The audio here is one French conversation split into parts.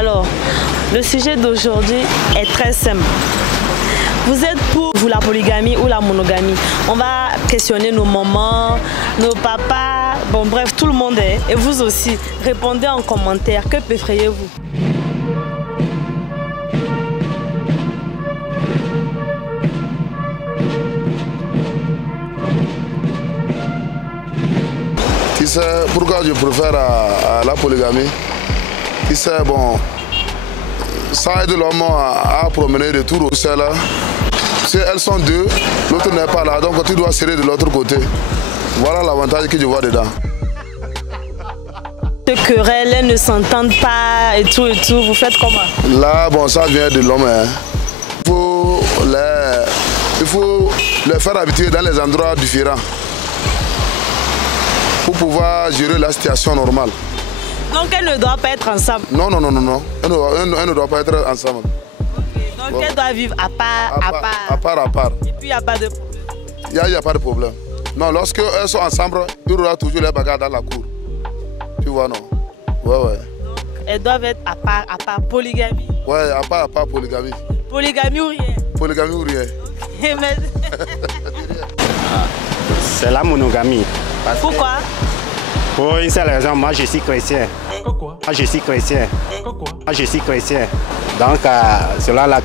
Alors, le sujet d'aujourd'hui est très simple. Vous êtes pour la polygamie ou la monogamie? On va questionner nos mamans, nos papas, bon bref, tout le monde est. Et vous aussi, répondez en commentaire, que préférez-vous? Qui sait pourquoi je préfère à la polygamie? Qui sait, bon, ça aide l'homme à promener de tout au ciel. Si elles sont deux, l'autre n'est pas là, donc tu dois serrer de l'autre côté. Voilà l'avantage que je vois dedans. De querelles, elles ne s'entendent pas et tout, vous faites comment? Là, bon, ça vient de l'homme. Hein. Il faut les faire habituer dans les endroits différents pour pouvoir gérer la situation normale. Donc elles ne doivent pas être ensemble? Non. Elles ne doivent pas être ensemble. Okay. Donc bon. Elles doivent vivre à part. Et puis il n'y a pas de problème? Il n'y a pas de problème. Non, lorsque elles sont ensemble, il y aura toujours les bagarres dans la cour. Tu vois, non? Ouais. Donc elles doivent être à part, polygamie? Ouais, à part, polygamie. Polygamie ou rien? Polygamie ou rien. Okay, mais... C'est la monogamie. Pourquoi? Pour une seule raison, moi je suis chrétien. Pourquoi? Moi je suis chrétien. Pourquoi? Moi je suis chrétien. Donc selon la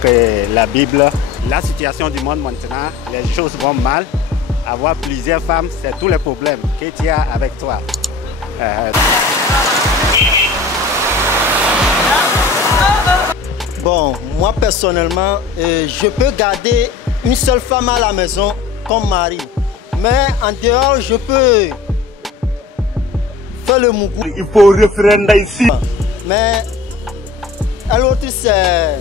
Bible, la situation du monde maintenant, les choses vont mal. Avoir plusieurs femmes, c'est tous les problèmes que tu as avec toi. Bon, moi personnellement, je peux garder une seule femme à la maison comme mari. Mais en dehors, je peux faire le mougou. Il faut référer ici. Mais à l'autre, c'est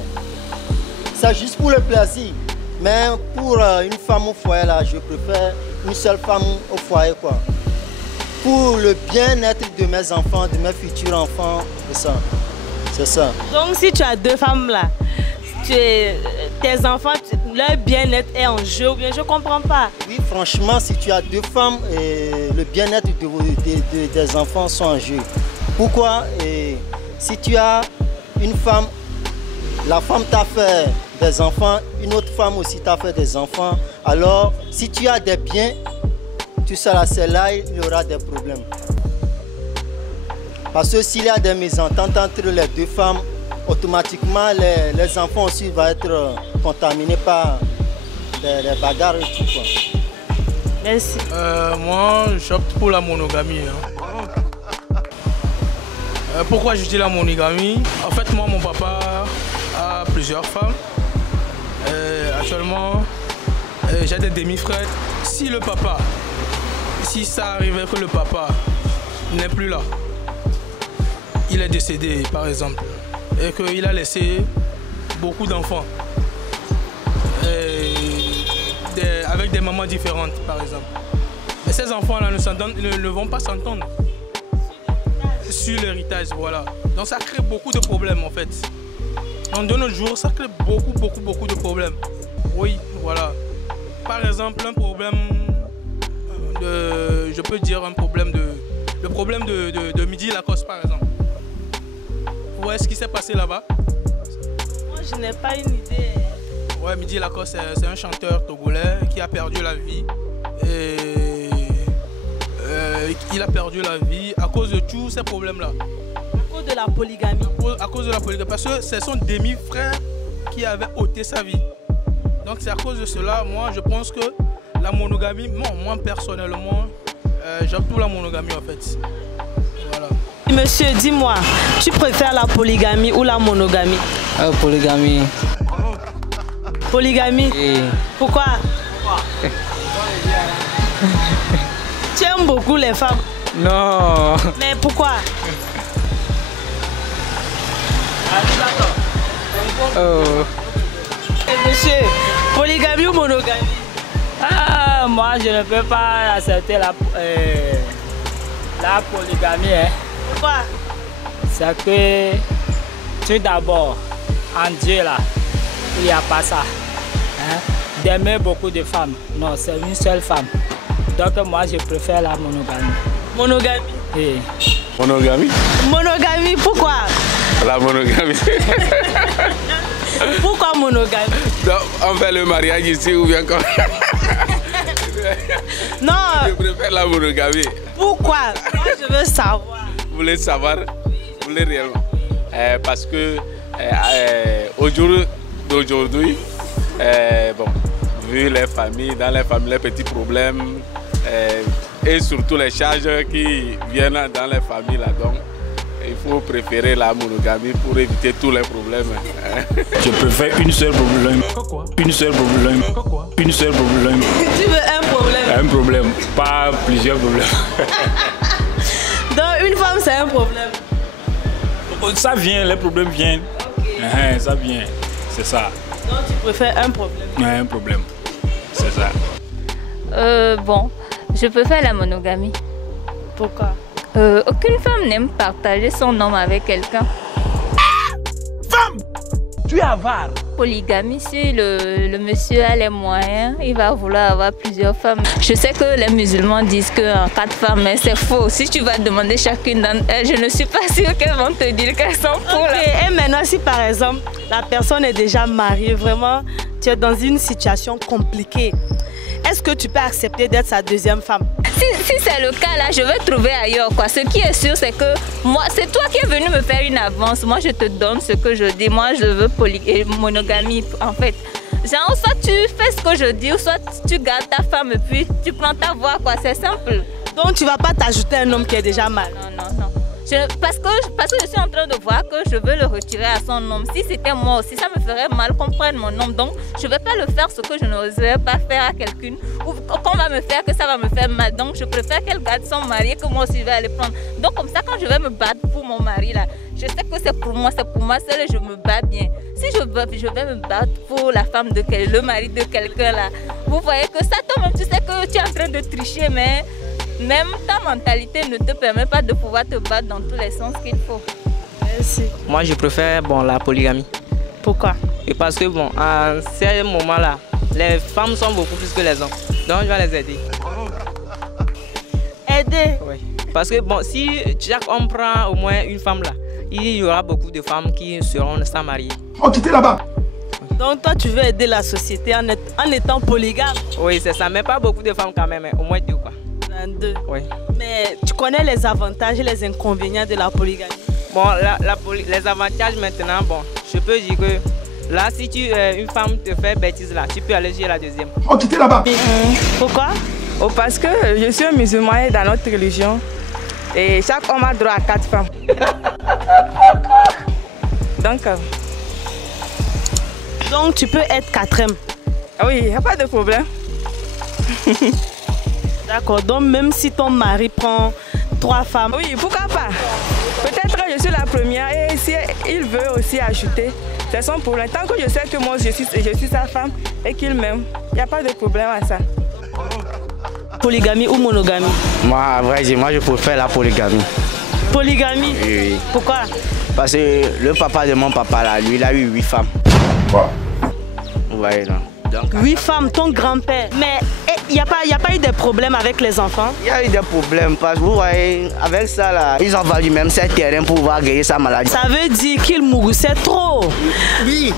juste pour le plaisir. Mais pour une femme au foyer, là, je préfère une seule femme au foyer, quoi. Pour le bien-être de mes enfants, de mes futurs enfants, c'est ça. Donc si tu as deux femmes là, tes enfants, leur bien-être est en jeu ou bien je comprends pas? Oui, franchement, si tu as deux femmes, le bien-être des enfants sont en jeu. Pourquoi? Si tu as une femme, la femme t'a fait des enfants, une autre femme aussi t'a fait des enfants. Alors, si tu as des biens, tu seras celle-là, il y aura des problèmes. Parce que s'il y a des mésententes entre les deux femmes, automatiquement les enfants aussi vont être contaminés par les bagarres et tout, quoi. Merci. Moi, j'opte pour la monogamie. Hein. Pourquoi je dis la monogamie? En fait, moi, mon papa a plusieurs femmes. Actuellement, j'ai des demi-frères. Si ça arrivait que le papa n'est plus là, il est décédé par exemple, et qu'il a laissé beaucoup d'enfants, avec des mamans différentes par exemple. Et ces enfants-là ne vont pas s'entendre sur l'héritage, voilà. Donc ça crée beaucoup de problèmes en fait. Donc de nos jours, ça crée beaucoup de problèmes. Oui, voilà. Par exemple, un problème de... Je peux dire un problème de... Le problème de Midi Lacoste par exemple. Vous voyez ce qui s'est passé là-bas? Moi, je n'ai pas une idée. Ouais, Midi Lacoste, c'est un chanteur togolais qui a perdu la vie. Et il a perdu la vie à cause de tous ces problèmes-là. À cause de la polygamie? À cause de la polygamie. Parce que c'est son demi-frère qui avait ôté sa vie. Donc c'est à cause de cela, moi je pense que la monogamie, moi personnellement, j'aime tout la monogamie en fait. Voilà. Monsieur, dis-moi, tu préfères la polygamie ou la monogamie? Polygamie. Polygamie? Oui. Pourquoi? Tu aimes beaucoup les femmes? Non. Mais pourquoi? Oh. Et monsieur, polygamie ou monogamie? Moi je ne peux pas accepter la polygamie. Hein. Pourquoi? C'est que tout d'abord, en Dieu là, il n'y a pas ça. Hein? D'aimer beaucoup de femmes. Non, c'est une seule femme. Donc moi je préfère la monogamie. Monogamie? Oui. Monogamie. Monogamie, pourquoi? La monogamie. Pourquoi monogamie? Donc, on fait le mariage ici ou bien quoi? Non. Je préfère la monogamie. Pourquoi? Moi, je veux savoir. Vous voulez savoir? Vous voulez réellement? Parce que au jour d'aujourd'hui, bon, vu les familles, dans les familles, les petits problèmes et surtout les charges qui viennent dans les familles là, donc il faut préférer la monogamie pour éviter tous les problèmes. Je préfère une seule problème. Une seule problème. Une seule problème. Tu veux un problème? Un problème, pas plusieurs problèmes. Donc une femme c'est un problème. Ça vient, les problèmes viennent. Okay. Ça vient, c'est ça. Donc tu préfères un problème? Un problème, c'est ça. Bon, je préfère la monogamie. Pourquoi? Aucune femme n'aime partager son homme avec quelqu'un. Femme! Tu es avare. Polygamie, si le monsieur a les moyens, il va vouloir avoir plusieurs femmes. Je sais que les musulmans disent qu'en 4 femmes, mais c'est faux. Si tu vas demander chacune d'entre elles, je ne suis pas sûre qu'elles vont te dire qu'elles sont pour. Et maintenant, si par exemple, la personne est déjà mariée, vraiment, tu es dans une situation compliquée, est-ce que tu peux accepter d'être sa deuxième femme? Si c'est le cas là, je vais trouver ailleurs quoi. Ce qui est sûr, c'est que moi, c'est toi qui es venu me faire une avance. Moi, je te donne ce que je dis. Moi, je veux monogamie en fait. Genre, soit tu fais ce que je dis, ou soit tu gardes ta femme et puis tu prends ta voix quoi. C'est simple. Donc, tu vas pas t'ajouter un homme qui est déjà mal? Non. Parce que je suis en train de voir que je veux le retirer à son homme. Si c'était moi aussi, ça me ferait mal qu'on prenne mon homme. Donc, je ne vais pas le faire ce que je n'oserais pas faire à quelqu'une. Ou qu'on va me faire, que ça va me faire mal. Donc, je préfère qu'elle garde son mari et que moi aussi je vais aller prendre. Donc, comme ça, quand je vais me battre pour mon mari, là, je sais que c'est pour moi seul et je me bats bien. Si je vais me battre pour la femme le mari de quelqu'un, là, vous voyez que ça, toi-même, tu sais que tu es en train de tricher, mais même ta mentalité ne te permet pas de pouvoir te battre dans tous les sens qu'il faut. Merci. Moi, je préfère la polygamie. Pourquoi? Et parce que, à ces moments-là, les femmes sont beaucoup plus que les hommes. Donc, je vais les aider. Aider? Oui. Parce que, si chaque homme prend au moins une femme là, il y aura beaucoup de femmes qui seront sans marier. Oh, tu étais là-bas? Donc, toi, tu veux aider la société en étant polygame? Oui, c'est ça. Mais pas beaucoup de femmes quand même, mais au moins 2 quoi. 2. Oui. Mais tu connais les avantages et les inconvénients de la polygamie? Bon, les avantages maintenant, je peux dire que là, si une femme te fait bêtise là, tu peux aller chez la deuxième. Oh, tu étais là-bas? Pourquoi? Parce que je suis un musulman et dans notre religion, et chaque homme a droit à 4 femmes. Donc tu peux être 4e? Oui, il n'y a pas de problème. D'accord, donc même si ton mari prend 3 femmes... Oui, pourquoi pas? Peut-être que je suis la première et si il veut aussi ajouter, c'est son problème. Tant que je sais que moi je suis sa femme et qu'il m'aime, il n'y a pas de problème à ça. Polygamie ou monogamie? Moi, à vrai dire, je préfère la polygamie. Polygamie? Oui. Pourquoi? Parce que le papa de mon papa, là, lui, il a eu 8 femmes. Quoi? Vous voyez, non? Donc, 8 femmes, ton grand-père. Mais il n'y a pas eu de problème avec les enfants? Il y a eu des problèmes parce que vous voyez, avec ça là, ils ont vendu même ces terrains pour pouvoir guérir sa maladie. Ça veut dire qu'il mouroussait trop? Oui.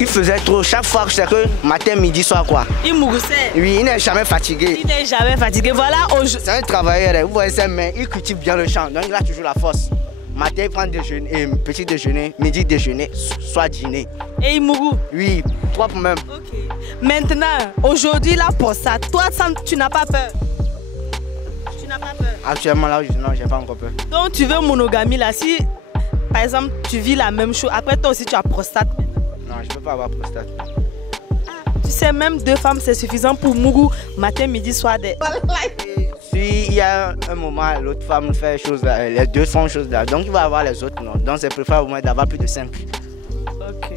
Il faisait trop. Chaque fois que c'est que matin, midi, soir quoi. Il mouroussait? Oui, il n'est jamais fatigué. Il n'est jamais fatigué. Voilà, c'est un travailleur, vous voyez ses mains, il cultive bien le champ, donc il a toujours la force. Matin, il prend déjeuner, petit déjeuner, midi déjeuner, soir dîner. Et il mourou? Oui, 3 pour même. Ok. Maintenant, aujourd'hui, là, pour ça, toi, tu n'as pas peur? Tu n'as pas peur? Actuellement, là, non, j'ai pas encore peur. Donc, tu veux monogamie, là, si, par exemple, tu vis la même chose, après toi aussi, tu as prostate? Non, je peux pas avoir prostate. Tu sais, même 2 femmes, c'est suffisant pour mourou, matin, midi, soir. Si il y a un moment, l'autre femme fait chose là, les 2 font chose là, donc il va avoir les autres, non. Donc c'est préférable d'avoir plus de 5. Ok.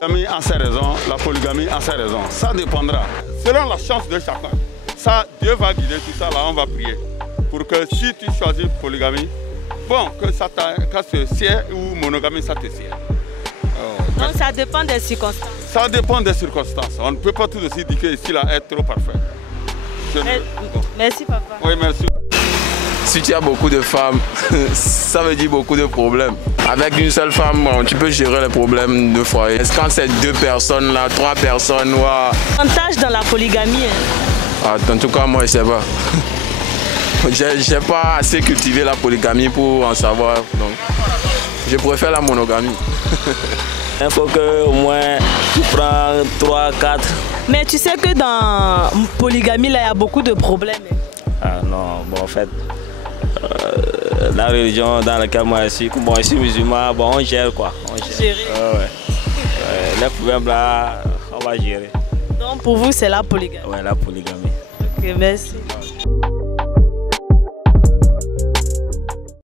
La polygamie a ses raisons, la polygamie a ses raisons. Ça dépendra. Selon la chance de chacun. Ça, Dieu va guider tout ça, là, on va prier. Pour que si tu choisis polygamie, que ça te sied ou monogamie, ça te sied. Donc ça dépend des circonstances. Ça dépend des circonstances. On ne peut pas tout de suite dire que ici là est trop parfait. Merci papa. Oui, merci. si tu as beaucoup de femmes, ça veut dire beaucoup de problèmes. Avec une seule femme, bon, tu peux gérer les problèmes de foyer. Quand c'est 2 personnes, là, 3 personnes, ouais. Avantage dans la polygamie. Ah, en tout cas, moi, je sais pas. J'ai pas assez cultivé la polygamie pour en savoir. Donc, je préfère la monogamie. Il faut que au moins tu prends 3, 4. Mais tu sais que dans polygamie, là, il y a beaucoup de problèmes. Ah non, bon, en fait, la religion dans laquelle moi je suis musulman, bon, on gère quoi. On gère. Les problèmes là, on va gérer. Donc pour vous, c'est la polygamie? Ouais, la polygamie. Ok, merci.